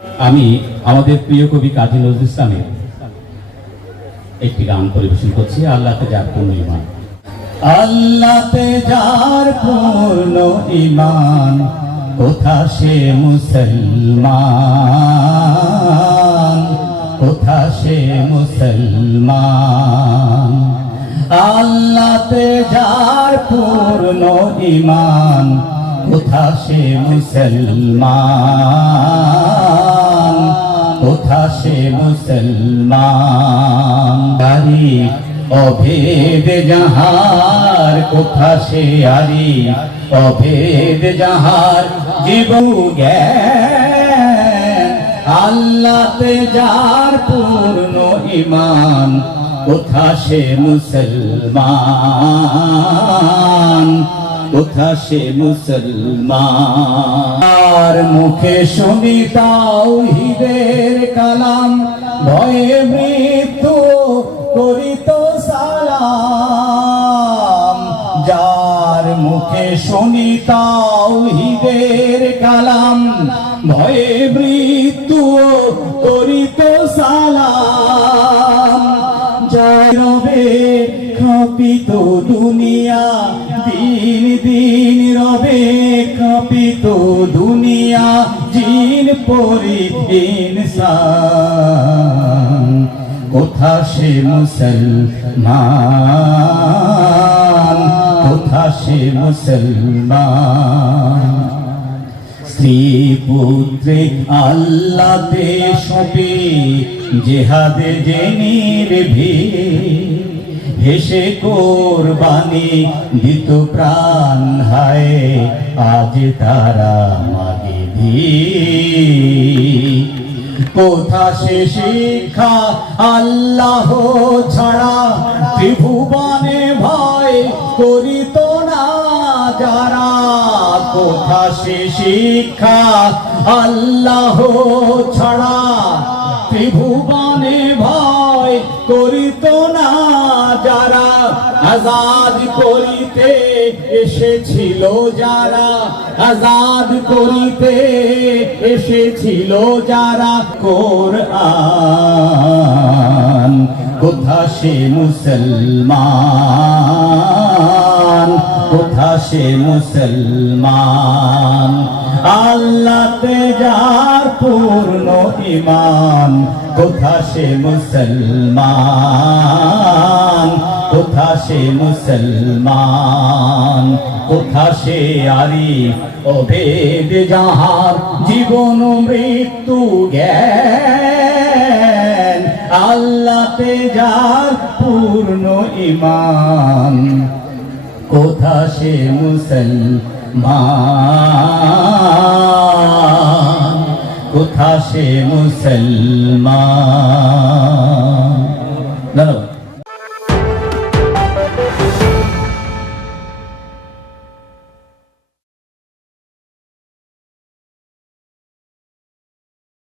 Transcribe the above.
আমি আমাদের প্রিয় কবি কাজী নজরুল ইসলামের একটি গান পরিবেশন করছি, আল্লাহতে যার পূর্ণ ঈমান। আল্লাহতে যার পূর্ণ ঈমান, কোথা সে মুসলমান, কোথা সে মুসলমান। আল্লাহতে যার পূর্ণ ঈমান, কোথা সে মুসলমান, কোথা সে মুসলমান। আরি অভেদ যাহার, কোথা সে আরি অভেদ যাহার, জীবন জ্ঞান। আল্লাহতে যার পূর্ণ ঈমান, কোথা সে মুসলমান, কোথা সে মুসলমান। আর মুখে শুনি তাওহীদের কালাম, ভয়ে মৃত্যু করিত সালাম। যার মুখে শুনি তাওহীদের কালাম, ভয়ে মৃত্যু করিত সালাম। যার রবে কাঁপিত দুনিয়া, দিন দিন রবে কাঁপিত দুনিয়া, জিন পরি ইনসান। কোথা সে মুসলমান, কোথা সে মুসলমান। স্ত্রী পুত্রে আল্লাহ পেশবে, জেহাদে যে নির্ভীক, হেসে কোরবানি দিত প্রাণ, হায় আজ তারা মাগে ভিক। কোথা সে শিক্ষা আল্লাহ ছাড়া, ত্রিভুবনে ভয় করিত না যারা। কোথা সে শিক্ষা আল্লাহ ছাড়া, ত্রিভুবনে ভয় করিত না যারা। আজাদ করিতে এসেছিল যারা, আজাদ করিতে এসেছিল যারা। কোরআন কোথা সে মুসলমান, কোথা সে মুসলমান। আল্লাহতে যার পূর্ণ ঈমান, কোথা সে মুসলমান, কোথা সে মুসলমান। কোথা সে আরি অভেদ যাহার, জীবন মৃত্যু জ্ঞান। আল্লাহতে যার পূর্ণ ঈমান, কোথা সে মুসলমান, কোথা সে মুসলমান।